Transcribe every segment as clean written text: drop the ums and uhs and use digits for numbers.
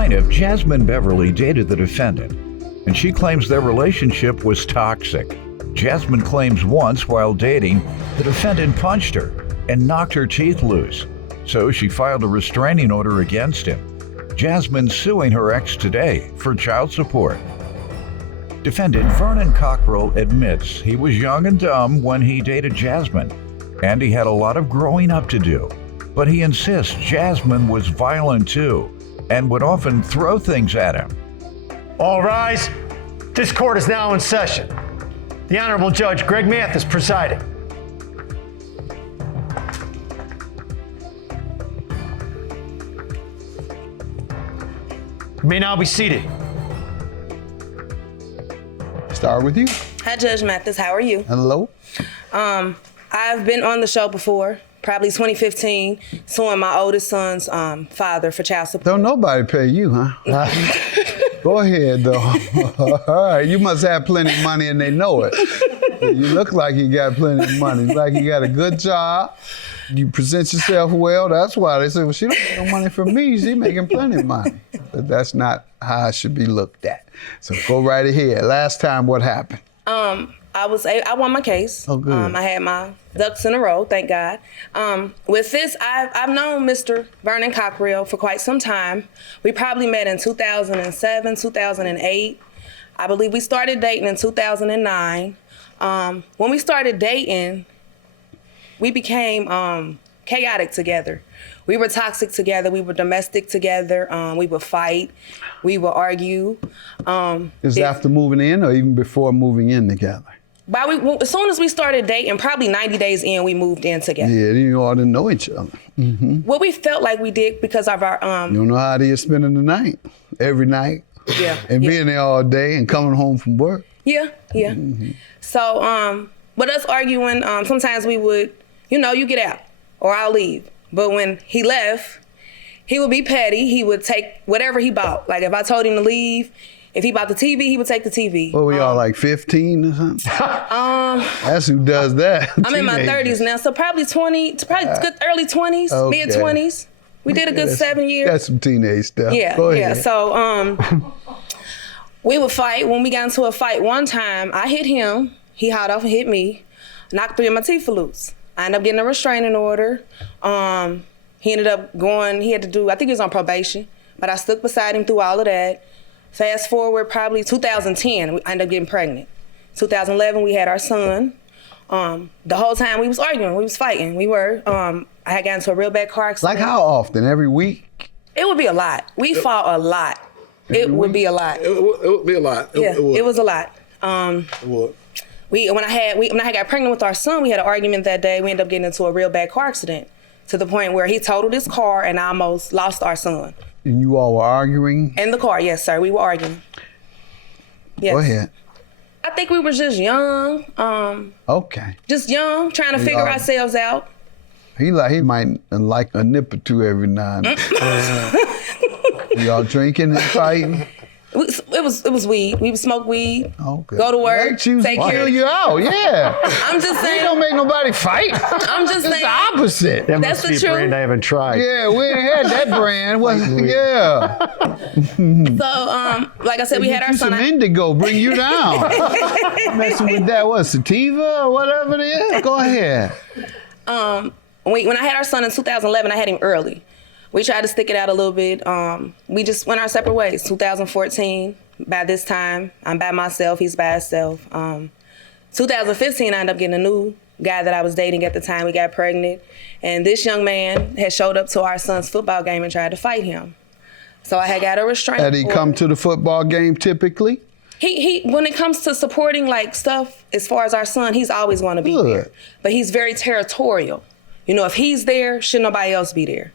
plaintiff, Jasmine Beverly, dated the defendant, and she claims their relationship was toxic. Jasmine claims once while dating, the defendant punched her and knocked her teeth loose, so she filed a restraining order against him. Jasmine's suing her ex today for child support. Defendant Vernon Cockrell admits he was young and dumb when he dated Jasmine, and he had a lot of growing up to do. But he insists Jasmine was violent too, and would often throw things at him. All rise. This court is now in session. The Honorable Judge Greg Mathis presiding. You may now be seated. Start with you. Hi, Judge Mathis. How are you? Hello. I've been on the show before, probably 2015, suing my oldest son's father for child support. Don't nobody pay you, huh? Go ahead, though. All right, you must have plenty of money and they know it. You look like you got plenty of money. It's like you got a good job. You present yourself well. That's why they say, well, she don't get no money from me. She's making plenty of money. But that's not how it should be looked at. So go right ahead. Last time, what happened? I won my case. Oh, good. I had my ducks in a row, thank God. With this, I've known Mr. Vernon Cockrell for quite some time. We probably met in 2007, 2008. I believe we started dating in 2009. When we started dating, we became chaotic together. We were toxic together. We were domestic together. We would fight. We would argue. Is it after moving in or even before moving in together? As soon as we started dating, probably 90 days in, we moved in together. Yeah, you all didn't know each other. Mm-hmm. Well, we felt like we did because of our... You don't know how it is spending the night, every night. Yeah. And being there all day and coming home from work. Yeah. Mm-hmm. So, but us arguing, sometimes we would, you get out or I'll leave. But when he left, he would be petty. He would take whatever he bought. Like if I told him to leave, if he bought the TV, he would take the TV. What were y'all, like 15 or something? That's who does that. I'm in my 30s now, so probably good early 20s, okay. mid-20s. We did a good 7 years. That's some teenage stuff. Yeah, Go ahead. So we would fight. When we got into a fight one time, I hit him. He hauled off and hit me, knocked 3 of my teeth loose. I ended up getting a restraining order. He ended up going, I think he was on probation, but I stuck beside him through all of that. Fast forward, probably 2010, we ended up getting pregnant. 2011, we had our son. The whole time we was arguing, we was fighting. I had gotten into a real bad car accident. Like how often? Every week? It would be a lot. We fought a lot. It would be a lot. It would be a lot. It was a lot. It would. When I had got pregnant with our son, we had an argument that day. We ended up getting into a real bad car accident to the point where he totaled his car and I almost lost our son. And you all were arguing? In the car, yes, sir. We were arguing. Yes. Go ahead. I think we were just young. Okay. Just young, trying to figure ourselves out. He might like a nip or two every now and then. Y'all drinking and fighting? It was weed. We would smoke weed, okay. Go to work, take care. You out, yeah. I'm just saying. You don't make nobody fight. I'm just saying. It's the opposite. That That's must be the a brand truth. I haven't tried. Yeah, we ain't had that brand. Yeah. So, like I said, we had our son. Some indigo bring you down. Messing with that, what, sativa or whatever it is? Go ahead. When I had our son in 2011, I had him early. We tried to stick it out a little bit. We just went our separate ways. 2014, by this time, I'm by myself, he's by himself. 2015, I ended up getting a new guy that I was dating at the time. We got pregnant. And this young man had showed up to our son's football game and tried to fight him. So I had got a restraining order. Had he come to the football game typically? He when it comes to supporting like stuff, as far as our son, he's always going to be there. But he's very territorial. If he's there, should nobody else be there?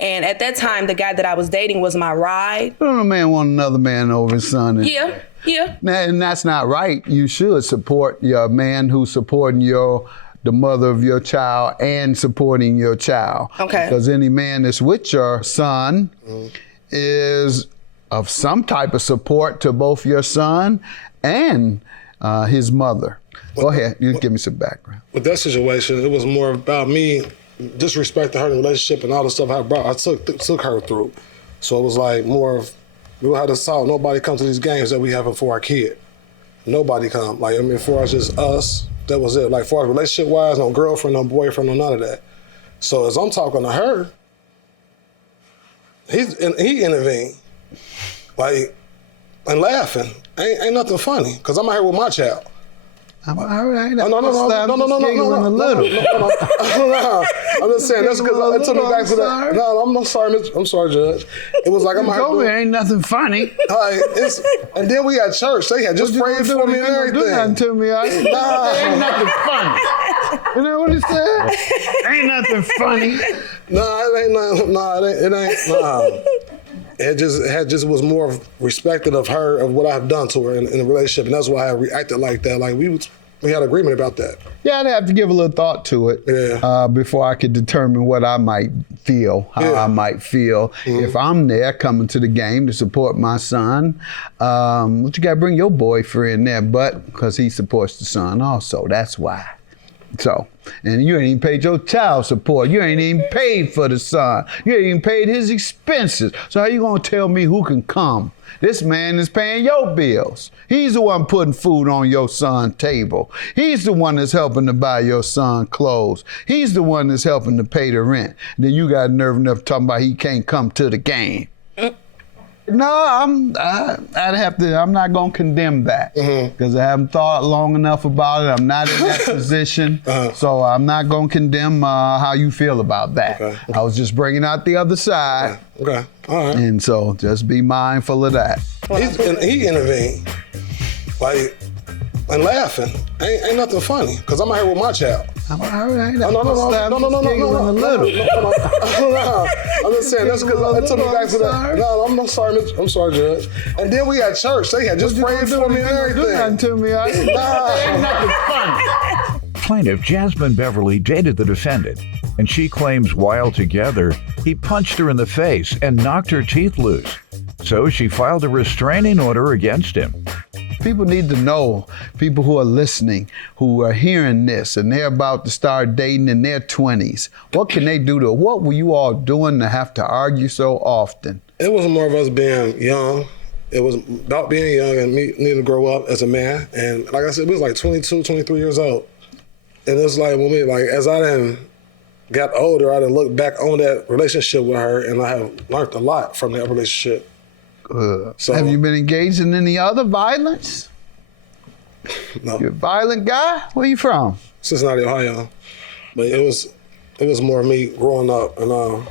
And at that time, the guy that I was dating was my ride. Don't a man want another man over his son? Yeah. And that's not right. You should support your man who's supporting the mother of your child and supporting your child. Okay. Because any man that's with your son is of some type of support to both your son and his mother. Go ahead, you give me some background. With that situation, it was more about me disrespecting her in the relationship and all the stuff I took her through. So it was like more of We will have this talk. Nobody comes to these games that we having for our kid. Nobody come. Like, I mean, for us, just us, that was it. Like, for us, relationship-wise, no girlfriend, no boyfriend, no none of that. So as I'm talking to her, he intervened, like, and laughing. Ain't nothing funny, because I'm out here with my child. All right. No. A little. No. I'm just saying, that's because it took me back to that. No, I'm sorry, I'm sorry, Judge. It was like, I'm out here Told me doing, ain't nothing funny. and then we had church. They had just prayed for me and everything. Do nothing to me. Ain't nothing funny. You know what he said? Ain't nothing funny. It ain't. It just was more respected of her, of what I've done to her in the relationship, and that's why I reacted like that. Like we had agreement about that. Yeah, I'd have to give a little thought to it before I could determine what I might feel, how I might feel. If I'm there coming to the game to support my son, you got to bring your boyfriend there, but because he supports the son also, that's why. So, and you ain't even paid your child support. You ain't even paid for the son. You ain't even paid his expenses. So how you gonna tell me who can come? This man is paying your bills. He's the one putting food on your son's table. He's the one that's helping to buy your son clothes. He's the one that's helping to pay the rent. And then you got nerve enough to talk about he can't come to the game. No, I'm not gonna condemn that because I haven't thought long enough about it. I'm not in that position, so I'm not gonna condemn how you feel about that. Okay. I was just bringing out the other side. Okay, all right. And so just be mindful of that. He intervened, like, and laughing. Ain't nothing funny because I'm out here with my child. All right. No. I'm just saying, that's because it took me back to that. No, I'm sorry, Judge. And then we had church. They had just prayed for me and everything. Do nothing to me. Ain't nothing funny. Plaintiff Jasmine Beverly dated the defendant, and she claims while together, he punched her in the face and knocked her teeth loose. So she filed a restraining order against him. People need to know, people who are listening, who are hearing this, and they're about to start dating in their 20s. What can they do what were you all doing to have to argue so often? It was more of us being young. It was about being young and me needing to grow up as a man. And like I said, we was like 22, 23 years old. And it's like, when as I then got older, I then looked back on that relationship with her, and I have learned a lot from that relationship. So, have you been engaged in any other violence? No. You're a violent guy? Where you from? Cincinnati, Ohio. But it was more me growing up. And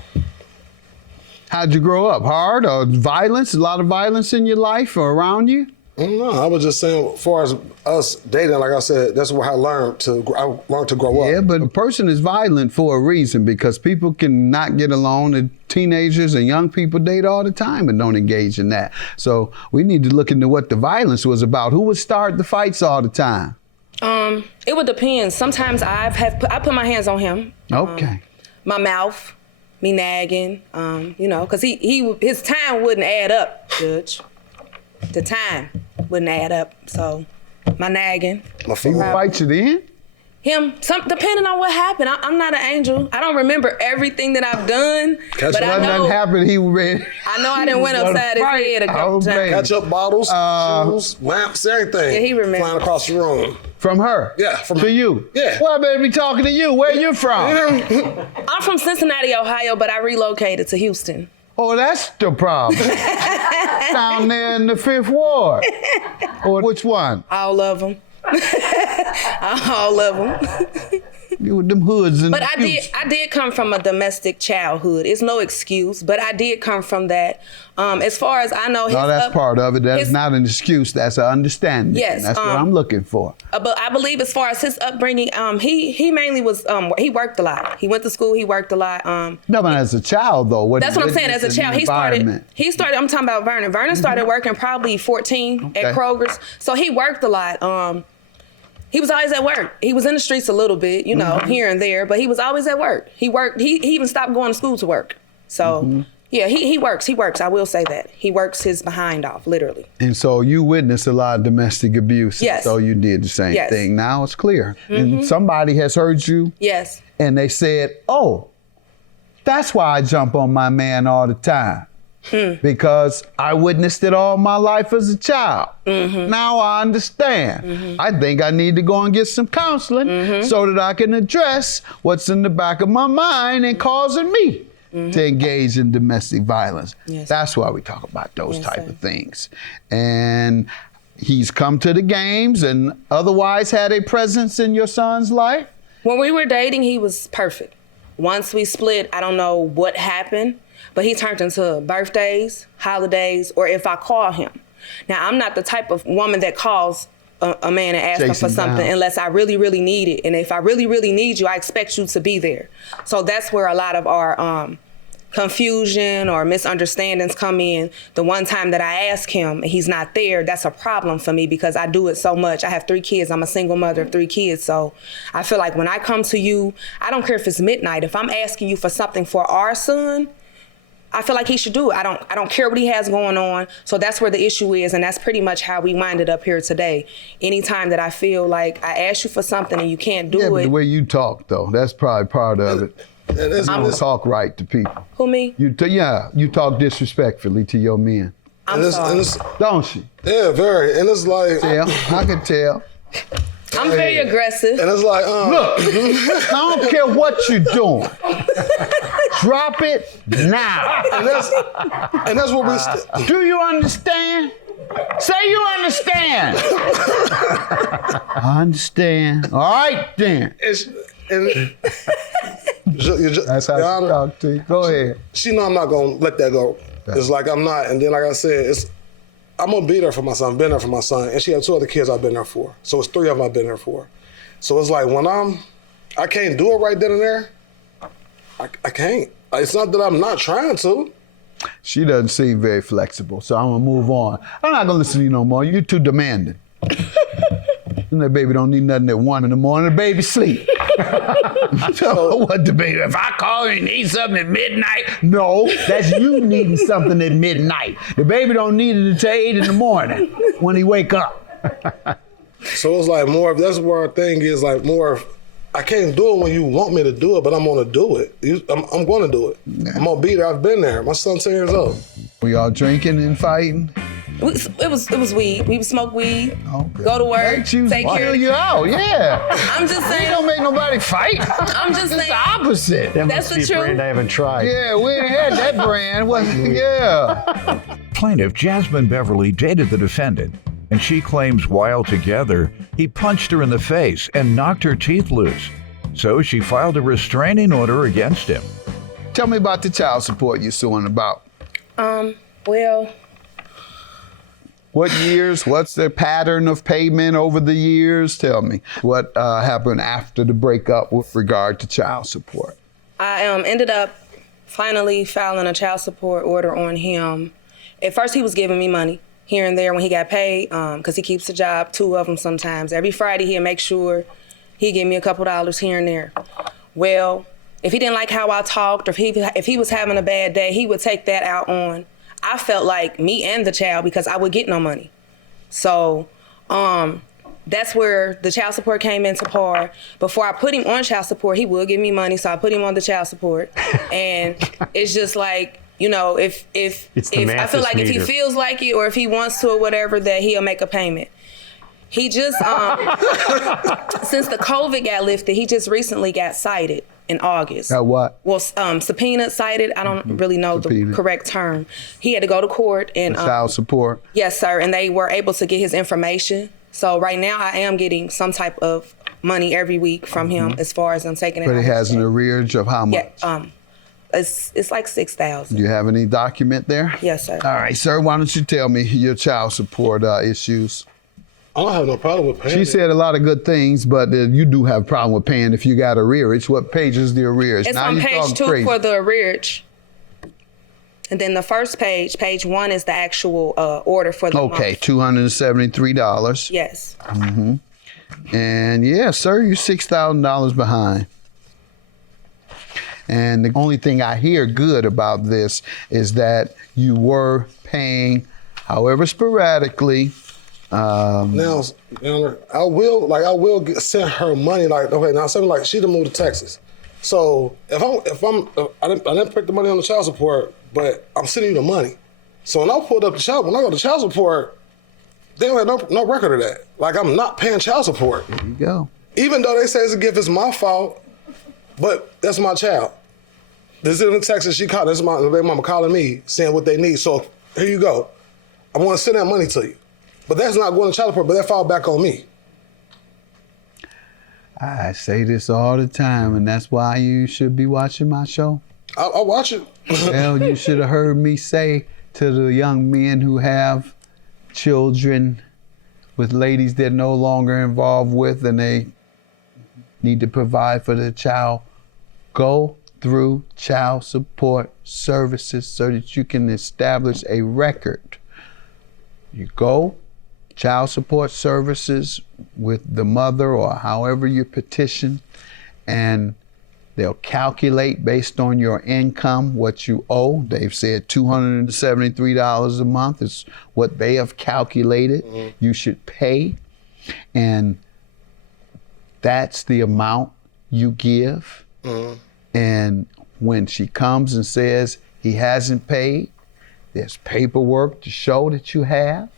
how'd you grow up? Hard or violence? A lot of violence in your life or around you? No, I was just saying, as far as us dating, like I said, that's where I learned to grow up. Yeah, but a person is violent for a reason because people can not get along. And teenagers and young people date all the time and don't engage in that. So we need to look into what the violence was about. Who would start the fights all the time? It would depend. Sometimes I put my hands on him. Okay. My mouth, me nagging, because his time wouldn't add up, Judge. The time wouldn't add up, so my nagging. He would fight you then? Him, depending on what happened. I'm not an angel. I don't remember everything that I've done, but I know. Nothing happened, he read. I know I didn't went upside his head a couple times. Catch up bottles, shoes, lamps, everything. Yeah, he remembers. Flying across the room. From her? Yeah, from her. To you? Yeah. Well, I better be talking to you. Where you from? I'm from Cincinnati, Ohio, but I relocated to Houston. Oh, that's the problem. Down there in the 5th Ward. Or which one? All of them. All of them. You with them hoods and. But I did come from a domestic childhood. It's no excuse, but I did come from that. As far as I know, that's part of it. That's not an excuse. That's an understanding. Yes, that's what I'm looking for. But I believe, as far as his upbringing, he mainly was he worked a lot. He went to school. He worked a lot. No, but as a child though, that's what I'm saying. As a child, he started. I'm talking about Vernon. Vernon started working probably 14 at Kroger's. So he worked a lot. He was always at work. He was in the streets a little bit, here and there, but he was always at work. He worked. He even stopped going to school to work. So, yeah, he works. He works. I will say that. He works his behind off, literally. And so you witnessed a lot of domestic abuse. Yes. So you did the same thing. Now it's clear. And somebody has heard you. Yes. And they said, oh, that's why I jump on my man all the time. because I witnessed it all my life as a child. Now I understand. I think I need to go and get some counseling so that I can address what's in the back of my mind and causing me to engage in domestic violence. Yes. That's why we talk about those type sir. of things. And he's come to the games and otherwise had a presence in your son's life? When we were dating, he was perfect. Once we split, I don't know what happened, but he turned into birthdays, holidays, or if I call him. Now, I'm not the type of woman that calls a man and asks him Chase for him something down. unless I really, really need it. And if I really, really need you, I expect you to be there. So that's where a lot of our confusion or misunderstandings come in. The one time that I ask him and he's not there, that's a problem for me because I do it so much. I have 3 kids. I'm a single mother of 3 kids. So I feel like when I come to you, I don't care if it's midnight. If I'm asking you for something for our son, I feel like he should do it. I don't care what he has going on. So that's where the issue is, and that's pretty much how we winded up here today. Anytime that I feel like I ask you for something and you can't do But it. the way you talk, though, that's probably part of it. And it's, You don't talk right to people. Who, me? You talk disrespectfully to your men, I'm and sorry. it's, don't you? yeah, very. And it's like, Tell, I can tell. I'm very aggressive. and it's like, Look, I don't care what you're doing. Drop it now. and that's what we. Do you understand? Say you understand. I understand. All right, then. It's, and That's how Your she Honor, talk to you. Go ahead. she know I'm not gonna let that go. It's like I'm not. And then, like I said, I'm gonna be there for my son. Been there for my son, and she had 2 other kids I've been there for. So it's 3 of them I've been there for. So it's like when I can't do it right then and there. I can't. It's not that I'm not trying to. She doesn't seem very flexible, so I'm gonna move on. I'm not gonna listen to you no more. You're too demanding. And that baby don't need nothing at 1 in the morning. The baby sleep. So what the baby? If I call you and need something at midnight, no, that's you needing something at midnight. The baby don't need it until 8 in the morning when he wake up. So it's like more of, that's where our thing is, like more of, I can't do it when you want me to do it, but I'm gonna do it. I'm gonna do it. I'm gonna be there. I've been there. My son's 10 years old. We all drinking and fighting? It was weed. We would smoke weed, Okay. go to work, Ain't you take care. kill you out, yeah. I'm just You saying. don't make nobody fight. I'm just It's saying. the opposite. That That's must the be a brand truth. I haven't tried. Yeah, we ain't had that brand. Yeah. Plaintiff Jasmine Beverly dated the defendant, and she claims while together, he punched her in the face and knocked her teeth loose. So she filed a restraining order against him. Tell me about the child support you're suing about. Well, What years? What's the pattern of payment over the years? Tell me what happened after the breakup with regard to child support. I ended up finally filing a child support order on him. At first, he was giving me money here and there when he got paid, because he keeps a job, 2 of them sometimes. Every Friday, he'll make sure he give me a couple dollars here and there. Well, if he didn't like how I talked, or if he was having a bad day, he would take that out on, I felt like, me and the child, because I would get no money. So that's where the child support came into par. Before I put him on child support, he would give me money, so I put him on the child support. And it's just like, you know, if I feel Mathis like if he meter. feels like it or if he wants to or whatever, that he'll make a payment. He just, since the COVID got lifted, he just recently got cited in August. Got what? Well, subpoenaed, cited, I don't really know Subpoenaed. the correct term. He had to go to court and Child support. yes, sir, and they were able to get his information. So right now I am getting some type of money every week from him as far as I'm taking it But out it of has his an check. arrearage of how much? Yeah, it's like $6,000. Do you have any document there? Yes, sir. All right, sir, why don't you tell me your child support issues? I don't have no problem with paying. She it. said a lot of good things, but you do have a problem with paying if you got arrearage. What page is the arrearage? It's Now on you're page talking 2 crazy. for the arrearage. And then the first page 1 is the actual order for the Okay, month. $273. Yes. And yeah, sir, you're $6,000 behind. And the only thing I hear good about this is that you were paying, however sporadically. Now, I will send her money. Like, okay, now something like she done moved to Texas. So I didn't put the money on the child support, but I'm sending you the money. So when I pulled up when I go to child support, they don't have no record of that. Like, I'm not paying child support. There you go. Even though they say it's a gift, it's my fault, but that's my child. This is in the text that she called. This is my baby mama calling me saying what they need. So here you go. I want to send that money to you. But that's not going to child support, but that fall back on me. I say this all the time, and that's why you should be watching my show. I'll watch it. Well, you should have heard me say to the young men who have children with ladies they're no longer involved with and they need to provide for their child, go through child support services so that you can establish a record. You go child support services with the mother or however you petition, and they'll calculate based on your income what you owe. They've said $273 a month is what they have calculated you should pay, and that's the amount you give. And when she comes and says he hasn't paid, there's paperwork to show that you have.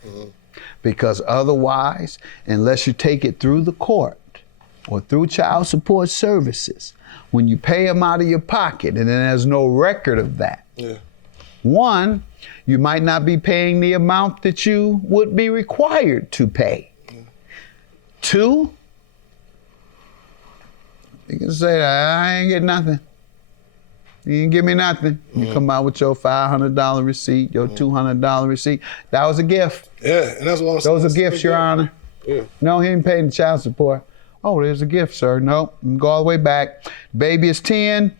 Because otherwise, unless you take it through the court or through child support services, when you pay them out of your pocket and then there's no record of that, one, you might not be paying the amount that you would be required to pay. Two, you can say, I ain't get nothing. You didn't give me nothing. You come out with your $500 receipt, your $200 receipt. That was a gift. Yeah, and that's what I'm saying. Those are gifts, Your Honor. Yeah. No, he didn't pay the child support. Oh, there's a gift, sir. Nope, go all the way back. Baby is 10.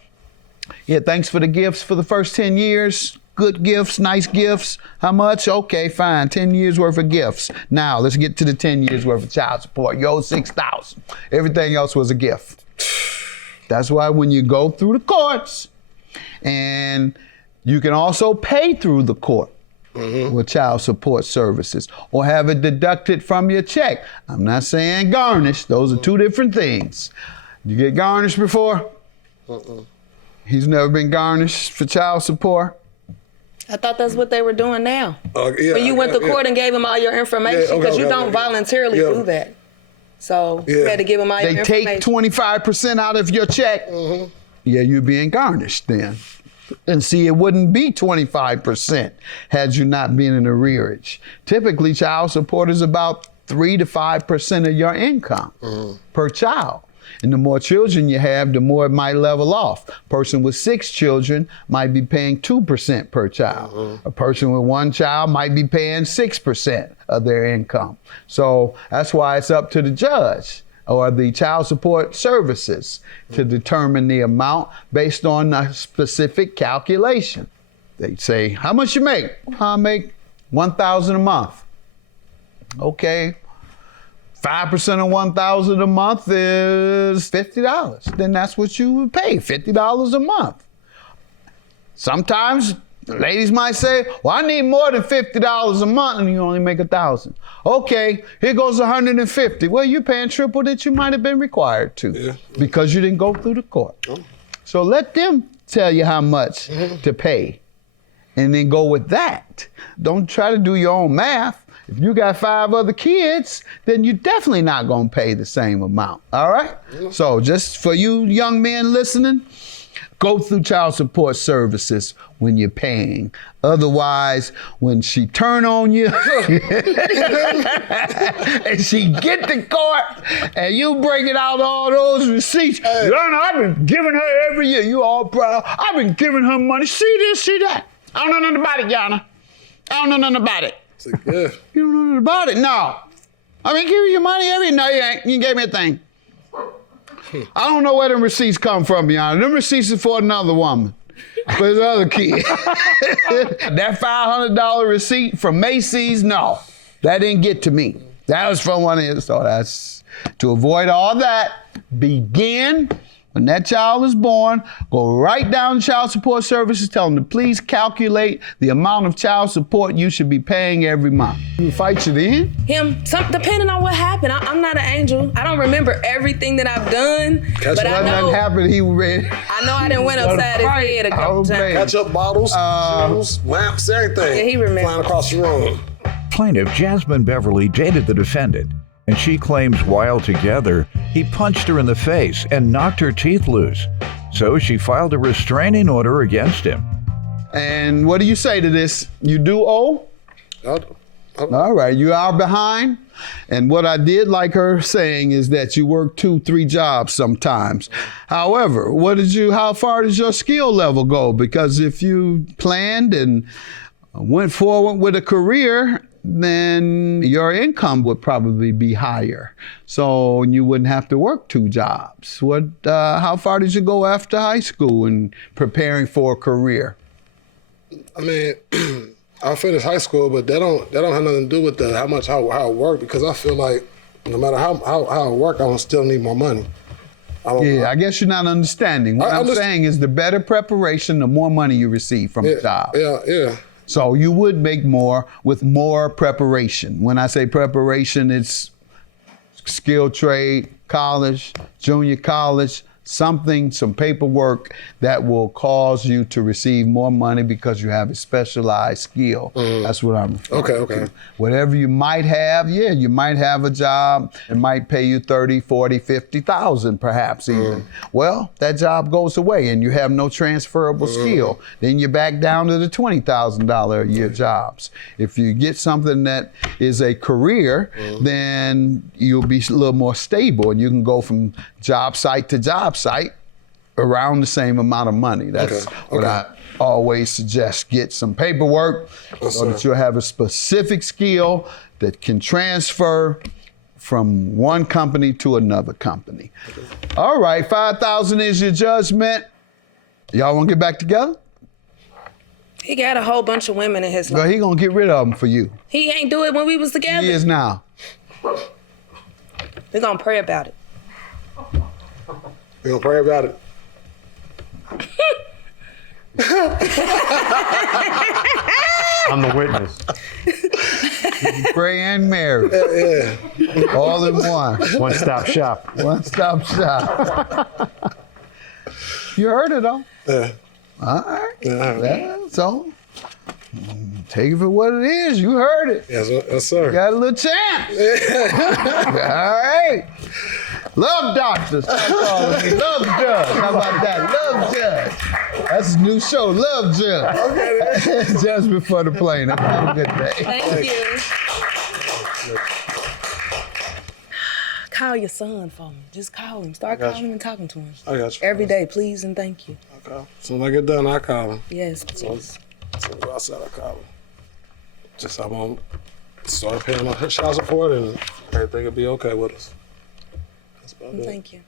Yeah, thanks for the gifts for the first 10 years. Good gifts, nice gifts. How much? Okay, fine. 10 years worth of gifts. Now, let's get to the 10 years worth of child support. You owe $6,000. Everything else was a gift. That's why when you go through the courts, and you can also pay through the court with child support services or have it deducted from your check. I'm not saying garnished. Those are two different things. You get garnished before? He's never been garnished for child support. I thought that's what they were doing now. Yeah, When you went to court and gave them all your information, because you don't voluntarily do that. So you had to give them all your information. They take 25% out of your check. Yeah, you're being garnished then. And see, it wouldn't be 25% had you not been in arrearage. Typically, child support is about 3 to 5% of your income per child. And the more children you have, the more it might level off. A person with 6 children might be paying 2% per child. A person with 1 child might be paying 6% of their income. So that's why it's up to the judge or the child support services to determine the amount based on a specific calculation. They say, how much you make? I make $1,000 a month. Okay, 5% of $1,000 a month is $50. Then that's what you would pay, $50 a month. Sometimes ladies might say, well, I need more than $50 a month and you only make $1,000. Okay, here goes $150. Well, you're paying triple that you might have been required to because you didn't go through the court. So let them tell you how much to pay and then go with that. Don't try to do your own math. If you got 5 other kids, then you're definitely not gonna pay the same amount, all right? So just for you young men listening, go through child support services when you're paying. Otherwise, when she turn on you and she get to court and you bringing out all those receipts, I've been giving her every year. You all proud. I've been giving her money. See this, see that. I don't know nothing about it, Yana. I don't know nothing about it. It's like, yeah. You don't know nothing about it? No. I've been giving you money every No, you ain't. You gave me a thing. I don't know where them receipts come from, Yana. Them receipts is for another woman. For his other kid. That $500 receipt from Macy's, no. That didn't get to me. That was from one of his. So that's to avoid all that, begin When that child is born, go right down to Child Support Services, tell them to please calculate the amount of child support you should be paying every month. You fight you then? Depending on what happened. I'm not an angel. I don't remember everything that I've done, but I know. Nothing happened, he read. I know I didn't went upside his head a couple times. Ketchup bottles, shoes, lamps, everything. Yeah, he remembered. Flying across the room. Plaintiff Jasmine Beverly dated the defendant, and she claims while together, he punched her in the face and knocked her teeth loose. So she filed a restraining order against him. And what do you say to this? You do owe? All right, you are behind. And what I did like her saying is that you work 2-3 jobs sometimes. However, how far does your skill level go? Because if you planned and went forward with a career, then your income would probably be higher. So you wouldn't have to work 2 jobs. How far did you go after high school and preparing for a career? I mean, I finished high school, but that don't have nothing to do with how I work, because I feel like no matter how I work, I will still need more money. I guess you're not understanding. What I'm saying is the better preparation, the more money you receive from a job. Yeah. So you would make more with more preparation. When I say preparation, it's skilled trade, college, junior college, some paperwork that will cause you to receive more money because you have a specialized skill. That's what I'm referring to. Whatever you might have, you might have a job. It might pay you 30, 40, 50,000 perhaps even. Well, that job goes away and you have no transferable skill. Then you're back down to the $20,000 a year jobs. If you get something that is a career, then you'll be a little more stable and you can go from job site to job site around the same amount of money. That's what I always suggest. Get some paperwork so that you'll have a specific skill that can transfer from one company to another company. All right, 5,000 is your judgment. Y'all want to get back together? He got a whole bunch of women in his life. Well, he gonna get rid of them for you. He ain't do it when we was together. He is now. We're gonna pray about it. We're gonna pray about it. I'm the witness. Pray and marry. All in one. One-stop shop. One-stop shop. You heard it, though. Yeah. All right. Yeah. So, take it for what it is. You heard it. Yes, sir. Got a little chance. All right. Love doctors. Stop calling me Love Judge. How about that? Love Judge. That's a new show, Love Judge. Okay. Just before the plaintiff. Have a good day. Thank you. Call your son for me. Just call him. Start calling him and talking to him. I got you. Every day, please and thank you. Okay. As soon as I get done, I call him. Yes, please. So I said I call him. Just I won't start paying my child support and everything will be okay with us. That's about it. Thank you.